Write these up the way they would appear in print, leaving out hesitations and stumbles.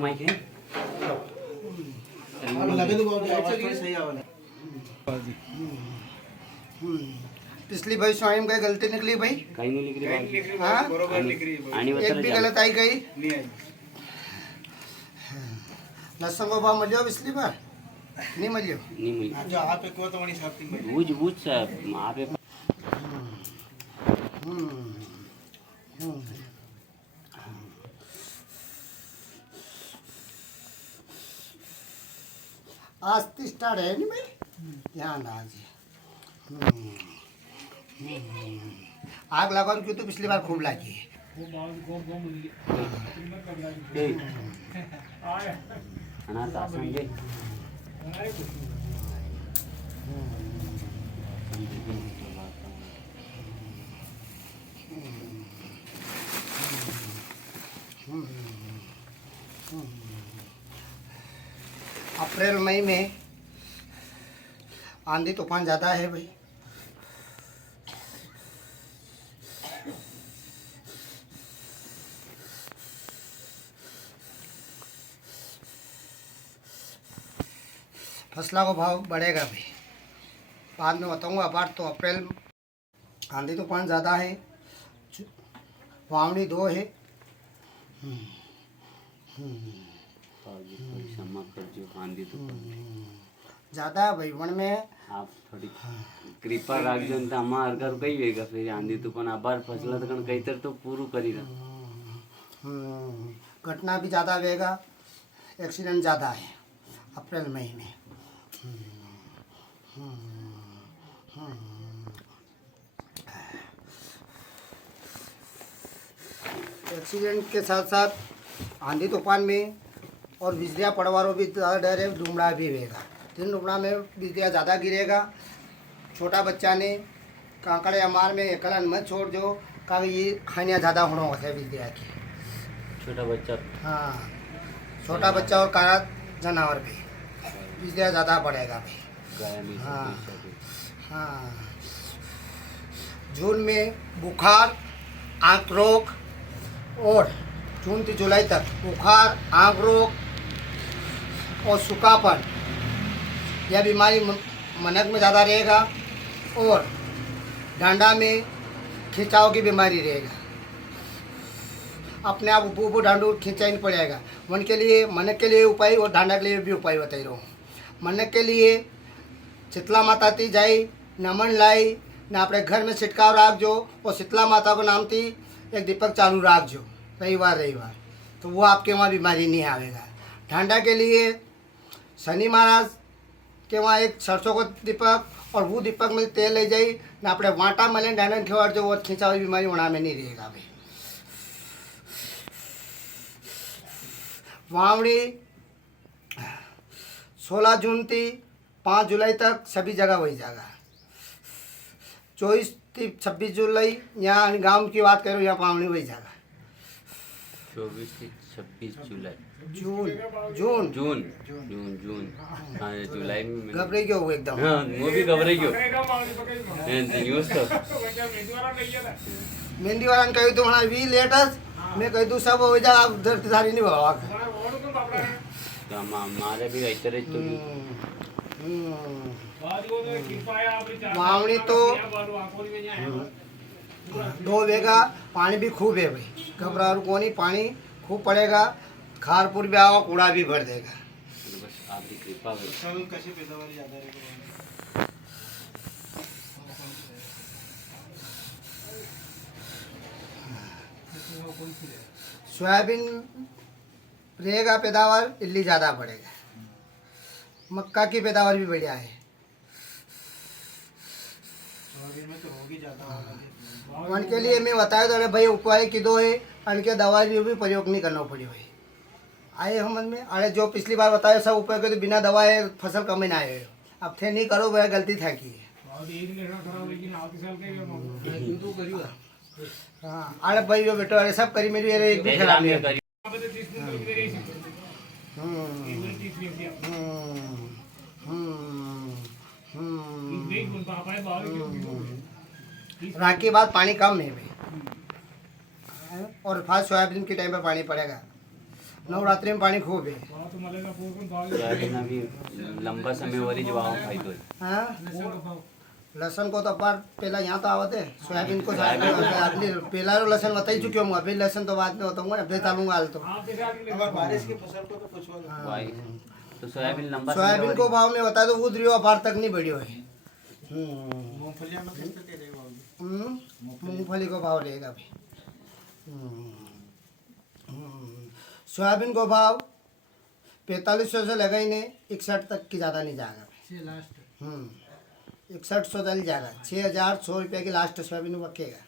Mic है लगे तो बहुत आवाज थोड़ी सही आवाज है। पिछली भाई स्वयं का गलती निकली भाई, कहीं नहीं लिख रही हाँ बरोबर लिख रही है। एक भी गलत आई गई। नहीं आई। लसन को भाव मिलियो पिछली बार नहीं मिलियो। नहीं मिली जो आप एक तो वही साफ थी। बूझ बूझ साहब आप आज तो स्टार्ट है नहीं भाई, ध्यान आज आग लगाओ क्यों, तो पिछली बार खूब लगी है। अनाथ आश्रम दे अप्रैल मई में आंधी तूफान ज़्यादा है भाई। फसलों का भाव बढ़ेगा भाई, बाद में बताऊंगा। बात तो अप्रैल आंधी तूफान ज़्यादा है, वावनी 2 है। क्षमा कर जो आंधी तो ज़्यादा है भाई वन में। आप थोड़ी कृपा राख जो तो हमार घर कई वेगा फिर आंधी तूफान अबार फसला तो कई तर तो पूरू करी रहा। घटना भी ज़्यादा रहेगा, एक्सीडेंट ज़्यादा है अप्रैल महीने। एक्सीडेंट के साथ साथ आंधी तूफान में और बिजलियाँ पड़वारों भी ज़्यादा डर है, डूमड़ा भी रहेगा। 3 डूमड़ा में बिजलियाँ ज़्यादा गिरेगा। छोटा बच्चा ने कांकड़े अमार में एकलन मत छोड़ जो का ये खानियाँ ज़्यादा होना होता है बिजलियाँ की। छोटा बच्चा हाँ, छोटा बच्चा और कारा जानवर भी बिजलियाँ ज़्यादा पड़ेगा भाई। हाँ हाँ, जून में बुखार, आँख रोग, और जून से जुलाई तक बुखार, आँख रोग और सूखापन, यह बीमारी मनक में ज़्यादा रहेगा। और डांडा में खिंचाव की बीमारी रहेगा, अपने आप ऊपर डांडू खींचा नहीं पड़ेगा। मन के लिए, मनक के लिए उपाय और डांडा के लिए भी उपाय बताई रहा हूँ। मनक के लिए शीतला माता ती जाई नमन लाई न अपने घर में छिटकाव राख जो, और शीतला माता को नाम थी एक दीपक चालू राख जो रविवार, तो वो आपके वहाँ बीमारी नहीं आवेगा। ठंडा के लिए शनि महाराज के वहाँ एक सरसों को दीपक और वो दीपक में तेल ले जाई न अपने वाटा मले डांडन खेवाड़ जो वो खींचा हुई बीमारी वहाँ में नहीं रहेगा भाई। वावड़ी 16 जून थी 5 जुलाई तक सभी जगह वही जगह। 24 थी 26 जुलाई यहाँ गांव की बात करो, यहाँ वावड़ी वही जगह। 24 से 26 जुलाई जून जून जून जून जून हाँ जुलाई में घबराई क्यों हुए एकदम? हाँ वो भी घबराई क्यों न्यूज़ तो मेहंदी वाला ने कही तुम्हारा भी लेटस मैं कही तू सब हो जा उधर सारी नहीं भावा तो हमारे भी ऐसे रहे तो वावणी तो 2 वेगा पानी भी खूब है भाई, घबरा को नहीं, पानी खूब पड़ेगा। खारपुर भी आओ कूड़ा भी भर देगा। बस आपकी कृपा है। फसल कैसे पैदावार ज्यादा रहेगा? सोयाबीन रहेगा पैदावार, इल्ली ज़्यादा बढ़ेगा। मक्का की पैदावार भी बढ़िया है। सोयाबीन में तो होगी ज्यादा। उनके लिए मैं बताया तो भाई उपाय की दो है, उनके दवा भी प्रयोग नहीं करना पड़ी भाई। आए समझ में? अरे जो पिछली बार बताया सब उपाय के तो बिना दवाए फसल कम ना आए। अब थे नहीं करो वह गलती था की। हाँ अरे भाई जो बेटो अरे सब करी मेरी अरे एक भी खराब नहीं है। राख के बाद पानी कम है भाई, और फास्ट सोयाबीन के टाइम पे पानी पड़ेगा। नवरात्रि में पानी खूब है। सोयाबीन अभी लंबा समय वरी जो भाव फायदो है। हाँ लहसुन को तो पर पहला यहाँ तो आवत है, सोयाबीन को अगली पहला लहसुन बता ही चुके हूँ, अभी लहसुन तो बाद में बताऊंगा, अभी डालूंगा हाल तो। अगर बारिश की फसल को तो कुछ होगा। भाई तो सोयाबीन लंबा सोयाबीन को भाव में बता दो वो रियो अपार तक नहीं बढ़ियो है। मूंगफलियां में किस तरह रहेगा भाव? मूंगफली को भाव रहेगा अभी। सोयाबीन को भाव 4500 से लगा ही नहीं, 61 तक की ज़्यादा नहीं जाएगा अभी। 6100 चल जाएगा, 6100 रुपये की लास्ट सोयाबीन बकेगा।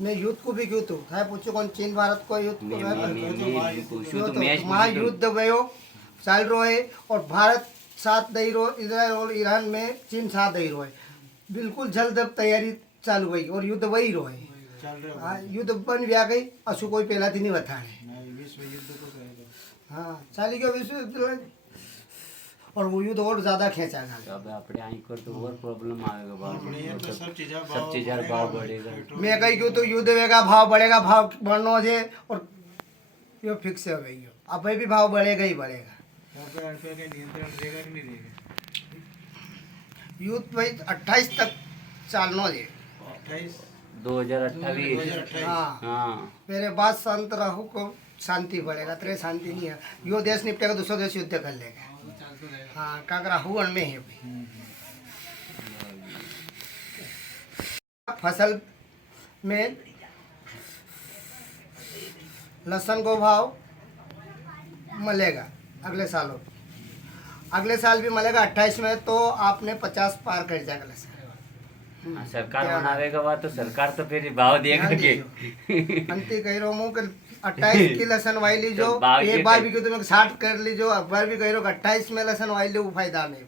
मैं युद्ध को भी क्यों तू है पूछो कौन चीन भारत को युद्ध को महायुद्ध भयो चल रहा है और भारत साथ दे रो, इजराइल और ईरान में चीन साथ दे रो है, बिल्कुल जल्द अब तैयारी चालू हुई और युद्ध वही रो है। चल रहे हो। हाँ युद्ध बन व्या गई असु कोई पहला दिन ही बता है। नहीं, विश्व युद्ध को कहेगा। हाँ चाली का विश्व युद्ध और वो युद्ध और ज्यादा खींचागा। अब अपने आई कर तो और प्रॉब्लम आएगा अपने यहाँ पे भाव, सब चीज़ें सब चीज़ भाव बढ़ेगा। मैं कही क्यों तो युद्ध वेगा भाव बढ़ेगा, भाव बढ़ना है और ये फिक्स हो गई हो, अब भी भाव बढ़ेगा ही बढ़ेगा। यहाँ पे रुपये का नियंत्रण रहेगा कि नहीं रहेगा? युद्ध भाई 28 तक चालना है। 28 2028। हाँ हाँ मेरे बाद संत राहु को शांति बढ़ेगा, तेरे शांति नहीं है, यो देश निपटेगा दूसरा देश युद्ध कर लेगा। हाँ का राहु में है भाई। फसल में लहसुन को भाव मिलेगा अगले सालों, अगले साल भी मिलेगा 28 में, तो आपने 50 पार कर जाएगा लहसुन। सरकार बनावेगा बात तो सरकार तो फिर भाव देगा के अंति कह रहा हूँ कि 28 की लहसुन वाई लीजो, तो भाव एक ये बार कर- भी क्यों तुम्हें 60 कर लीजो, अब बार भी कह रहा हूँ 28 में लहसुन वाई लो फायदा में।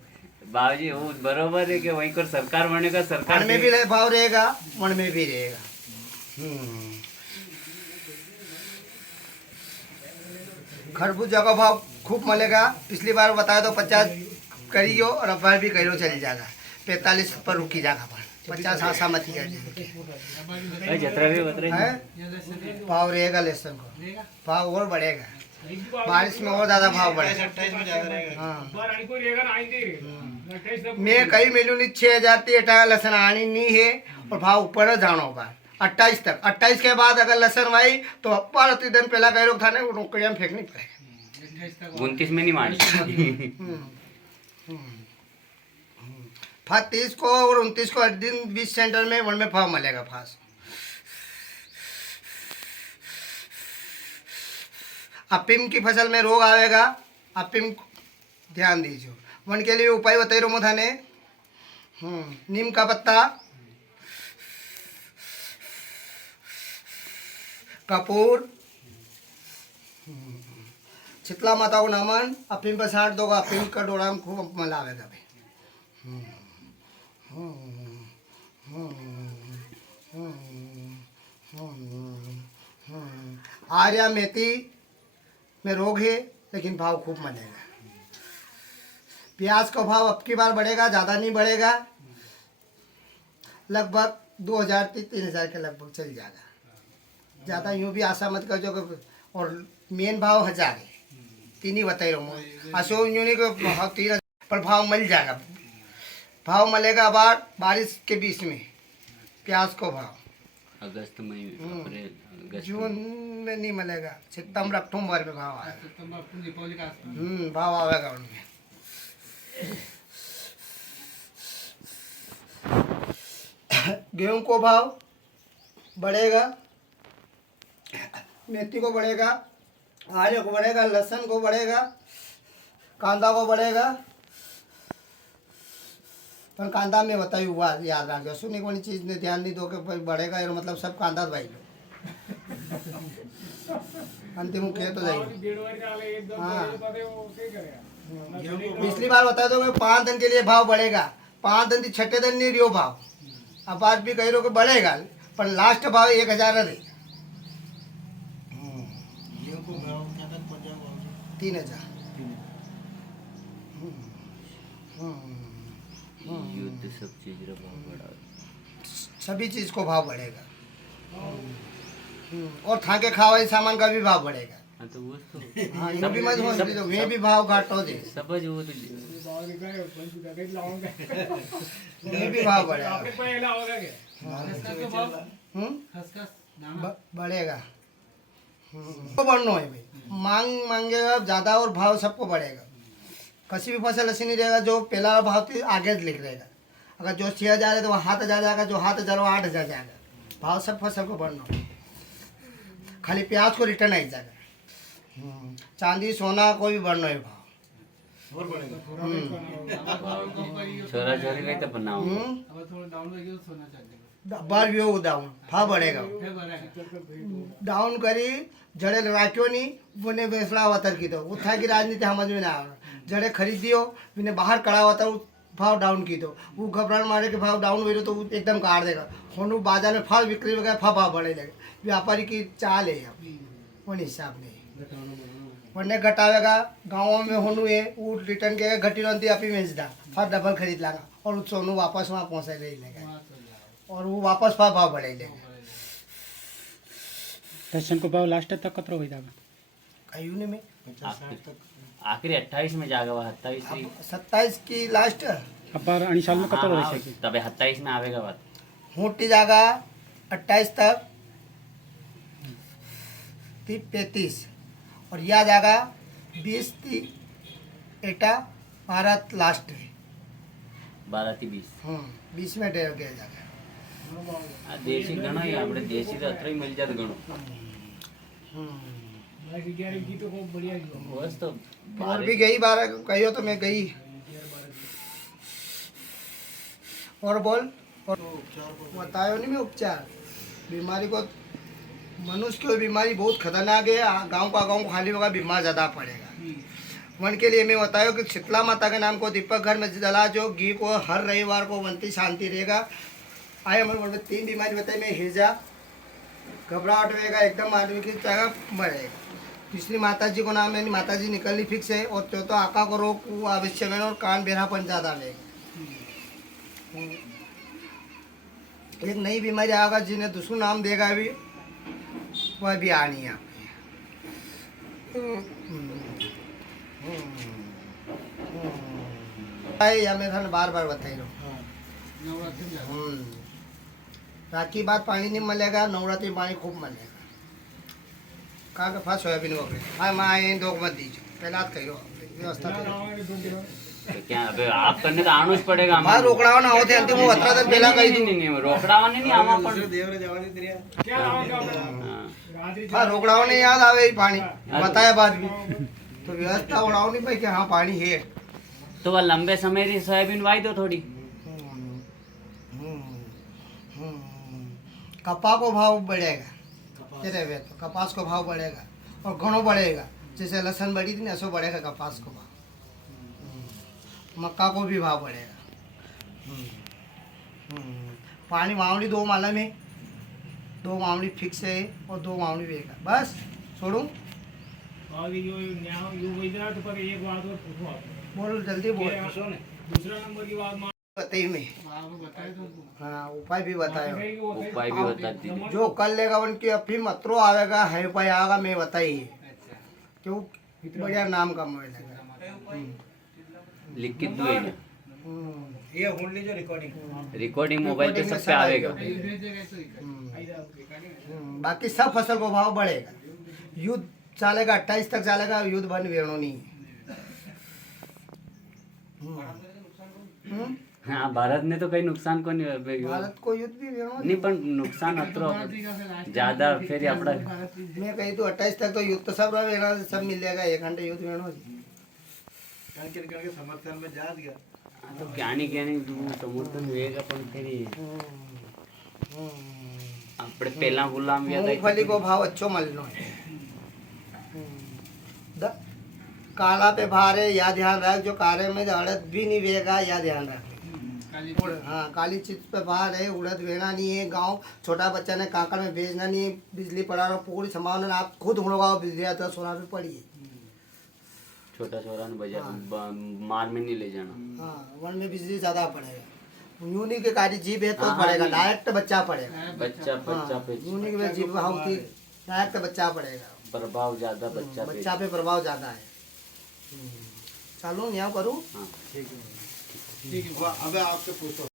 बाबूजी वो बरोबर है कि वहीं कर सरकार बनेगा, सरकार वन में भी भाव रहेगा, वन में भी रहेगा। खरबूजा का भाव खूब मिलेगा, पिछली बार बताया तो 50 करियो और अब बार भी करियो चली जाएगा, 45 पर रुकी जाएगा, 50 आशा मत ही जतरा भी बतरा है। भाव रहेगा लहसुन को, भाव और बढ़ेगा, बारिश में और ज्यादा भाव बढ़ेगा। 28 में ज़्यादा रहेगा। हाँ मैं कई मेलू नहीं 6000 अटा लहसुन आनी नहीं है और भाव ऊपर जानो बार 28 तक, 28 के बाद अगर लहसुन भाई तो 12 दिन पहला कह रोक था ना रोकड़िया में फेंकनी पड़ेगा। 29 में नहीं मानी। फास 30 को और 29 को 8 दिन 20 सेंटर में वन में भाव मिलेगा फास। अफीम की फसल में रोग आएगा, अफीम ध्यान दीजिए, वन के लिए उपाय बताई रो थाने। नीम का पत्ता, कपूर, शीतला माता को नमन, अफीम पर साँट दोगा, अफीम का डोरा में खूब मजा आएगा भाई। आर्या मेथी में रोग है लेकिन भाव खूब मिलेगा। प्याज का भाव अब की बार बढ़ेगा, ज़्यादा नहीं बढ़ेगा, लगभग 2000 से 3000 के लगभग चल जाएगा, ज़्यादा यूँ भी आशा मत कर जो। और मेन भाव 1000 है, 3 ही बता रहा हूँ, अशोक यूँ नहीं को भाव 3000 पर भाव मिल जाएगा, भाव मिलेगा बार बारिश के बीच में। प्याज को भाव अगस्त में, अप्रैल अगस्त जून में नहीं मिलेगा, सितंबर अक्टूबर में भाव आएगा। भाव आएगा उनमें। गेहूं को भाव बढ़ेगा, मेथी को बढ़ेगा, आलू को बढ़ेगा, लहसुन को बढ़ेगा, कांदा को बढ़ेगा। पर कांदा में बताई हुआ याद रख दो, सुनी कोई चीज़ ने ध्यान नहीं दो कि भाई बढ़ेगा ये मतलब सब कांदा भाई लो अंतिम कह तो जाइए। हाँ पिछली बार बता दो 5 दिन के लिए भाव बढ़ेगा, 5 दिन 6ठे दिन नहीं रियो भाव, अब आज भी कह रहे हो कि बढ़ेगा पर लास्ट भाव 1000 रहे। गेहूं को भाव क्या तक पहुंच जाएगा? 3000। युद्ध सब चीज रा भाव बढ़ा, सभी चीज़ को भाव बढ़ेगा। और थाके खावा सामान का भी भाव बढ़ेगा। हाँ तो वो तो हाँ ये भी मैं समझ लीजिए, मैं भी भाव घाटो दे, सब જ वो तो ये भी भाव बढ़ेगा। बढ़ेगा। तो बढ़ना है भाई, मांगेगा ज्यादा और भाव सबको बढ़ेगा। किसी भी फसल ऐसी नहीं रहेगा जो पहला भाव थी आगे लिख रहेगा। अगर जो 6,000 है तो वो 7,000 जाएगा, जो 7,000 वो 8,000 जाएगा। भाव सब फसल को बढ़ना है। खाली प्याज को रिटर्न आई जाएगा। चांदी सोना कोई भी बढ़ना है भाव। छोरा छोरी कहीं तो बनाओ बार भी हो डाउन भाव बढ़ेगा। डाउन करी जड़े राख्यो नहीं बोने बेसड़ा वतर की तो उठा की राजनीति समझ में ना आ जड़े खरीद दियो बिने बाहर कड़ा हुआ था भाव डाउन की तो वो घबराहट मारे के भाव डाउन हो तो वो एकदम काट देगा। होनू बाजार में फल बिक्री वगैरह भाव बढ़े लगे। व्यापारी की चाल है वो हिसाब नहीं वरने घटावेगा। गाँव में होनू है वो रिटर्न के घटी रहती आप ही बेच दा फिर डबल खरीद लागा और सोनू वापस वहाँ पहुँचा ले लेगा और वो वापस भाव बढ़े लेगा। दर्शन को भाव लास्ट तक कतरो हुई जाएगा कहीं नहीं में आखिरी 28 में जाएगा वो 27 27 की लास्ट अब बार आणि साल में कतरो रह सके तबे 27 में आवेगा बात मोटी जागा 28 तक 30-35 और यह जागा 20 एटा भारत लास्ट है 12 થી 20 में डेढ़ गया जागा। આ દેશી ઘણો ય આપણે દેશી તો અત્રે મળી જાત ઘણો બસ તો और भी गई 12 कहियो तो मैं गई और बोल और बतायो नहीं मैं उपचार बीमारी को मनुष्य की बीमारी बहुत खतरनाक है। गांव का गांव खाली होगा बीमार ज़्यादा पड़ेगा। वन के लिए मैं बतायो कि शीतला माता के नाम को दीपक घर में जला जो घी को हर रविवार को बनती शांति रहेगा। आए हमारे मन में 3 बीमारी बताई मैं हिजा घबराहट रहेगा एकदम आदमी की जगह मरेगा। तीसरी माता जी को नाम है माता जी निकलनी फिक्स है और चौथा आका को रोग वो आवश्यक है और कान बेरापन ज़्यादा रहेगा। एक नई बीमारी आएगा जिन्हें दूसरा नाम देगा भी वह भी आनी है। या मैं थाने बार बार बताई रहा हूँ राखी बाद पानी नहीं मिलेगा नवरात्रि पानी खूब मिलेगा। कहाँ के फास्ट सोयाबीन वगैरह हाँ मैं आए दो मत दीजिए पहला कही व्यवस्था तो क्या अब आप करने तो आना જ पड़ेगा मार रोकड़ावा ना होते अंतिम वो अतरा तक पहला कही दूं नहीं रोकड़ावा नहीं आवा पण हाँ रोकड़ावा ने याद आवे ही पानी बताया बाद भी तो व्यवस्था उड़ाओ नहीं भाई कि हाँ पानी है तो वह लंबे समय री सोयाबीन वाई दो थोड़ी कपा को भाव बढ़ेगा तो कपास को भाव बढ़ेगा और घणो बढ़ेगा। जैसे लहसुन बढ़ी थी ना ऐसा बढ़ेगा कपास को भाव। मक्का को भी भाव बढ़ेगा। पानी मावड़ी 2 माला में 2 मावड़ी फिक्स है और 2 मावड़ी बेगा बस छोड़ू बोल जल्दी बोल दूसरा नंबर की बात बताइए मैं हाँ उपाय भी बताए उपाय भी बता दीजिए जो कर लेगा उनकी अफीम अतरो आवेगा है उपाय आएगा मैं बताइए क्यों बढ़िया नाम का मिलेगा। लिख के दो ही ना ये ओनली जो रिकॉर्डिंग मोबाइल पे सब पे आएगा। बाकी सब फसल को भाव बढ़ेगा। युद्ध चलेगा 28 तक चलेगा युद्ध बन वेणो नहीं हाँ भारत ने तो कहीं नुकसान को नहीं भारत को युद्ध भी वेणो नहीं पर नुकसान अतरो ज्यादा फिर अपना मैं कही तो 28 तक तो युद्ध तो सब वेणो सब मिल जाएगा 1 घंटे युद्ध वेणो करके समर्थन में जा दिया तो ज्ञानी समर्थन वेगा पण फिर આપણે પહેલા ગુલામ मूंगफली को भाव अच्छो मिलनो है। काला पे भार है या ध्यान रख जो काले में उड़द भी नहीं वेगा या ध्यान रख। हाँ काली चीज पे भार है उड़द वेना नहीं है। गांव छोटा बच्चा ने काकड़ में भेजना नहीं है। बिजली पड़ा रहा पूरी संभावना आप खुद होगा बिजली आता सोना पे पड़ी है। छोटा छोरा ने बजा मार में नहीं ले जाना। हाँ वन में बिजली ज़्यादा पड़ेगा यूनिक के कार्य जीव है तो हाँ, पड़ेगा हाँ, डायरेक्ट बच्चा पड़ेगा बच्चा बच्चा पे यूनिक में जीव होती डायरेक्ट बच्चा पड़ेगा प्रभाव ज्यादा बच्चा पे बच्चा पे प्रभाव ज्यादा है चलो यहाँ करूँ हाँ ठीक है अब आपसे पूछो